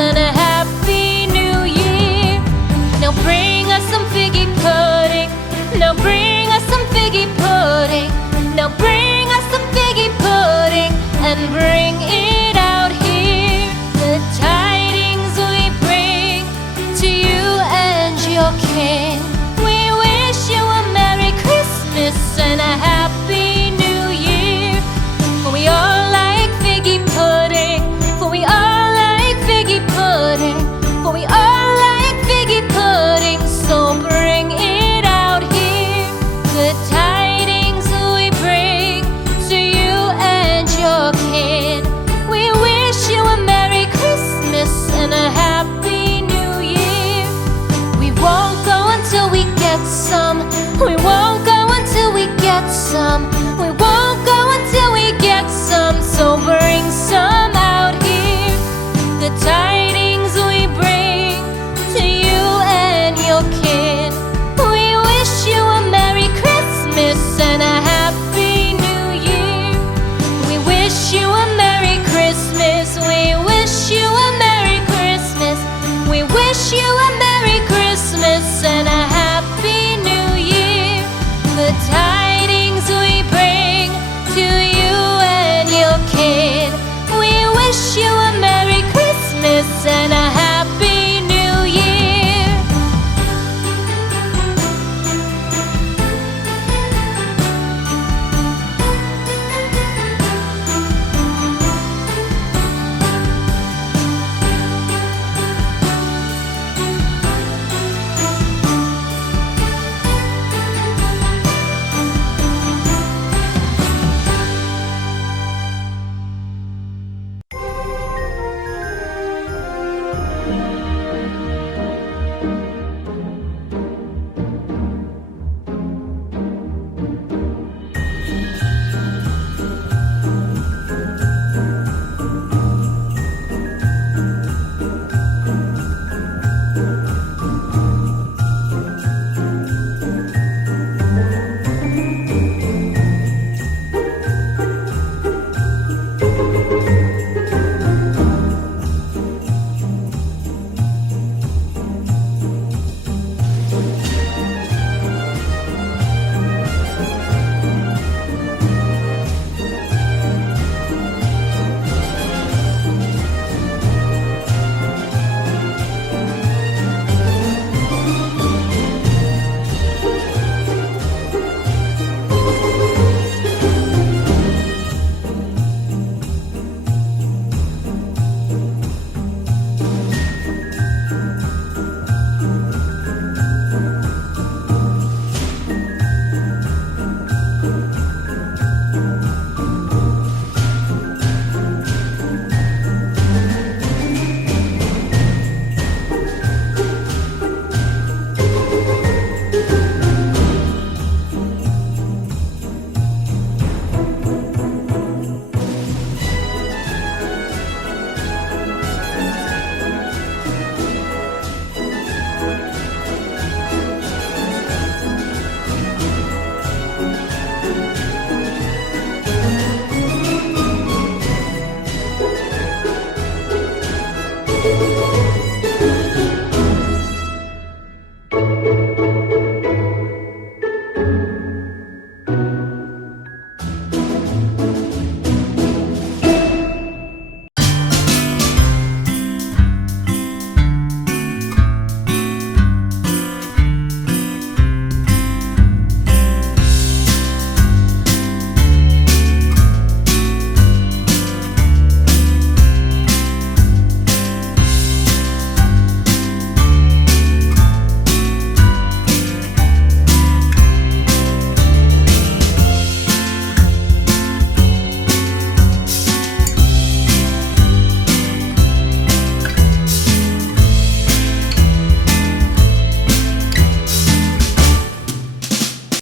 and a happy new year. Now bring us some figgy pudding. Now bring us some figgy pudding. Now bring us some figgy pudding and bring it out here. The tidings we bring to you and your kin. We wish you a Merry Christmas and a Happy New Year. For we all like figgy pudding. For we all like figgy pudding. For we all like figgy pudding. So bring it out here. The tidings we bring to you and your kin. We wish you a Merry Christmas and a Happy New Year. We won't go until we get some. We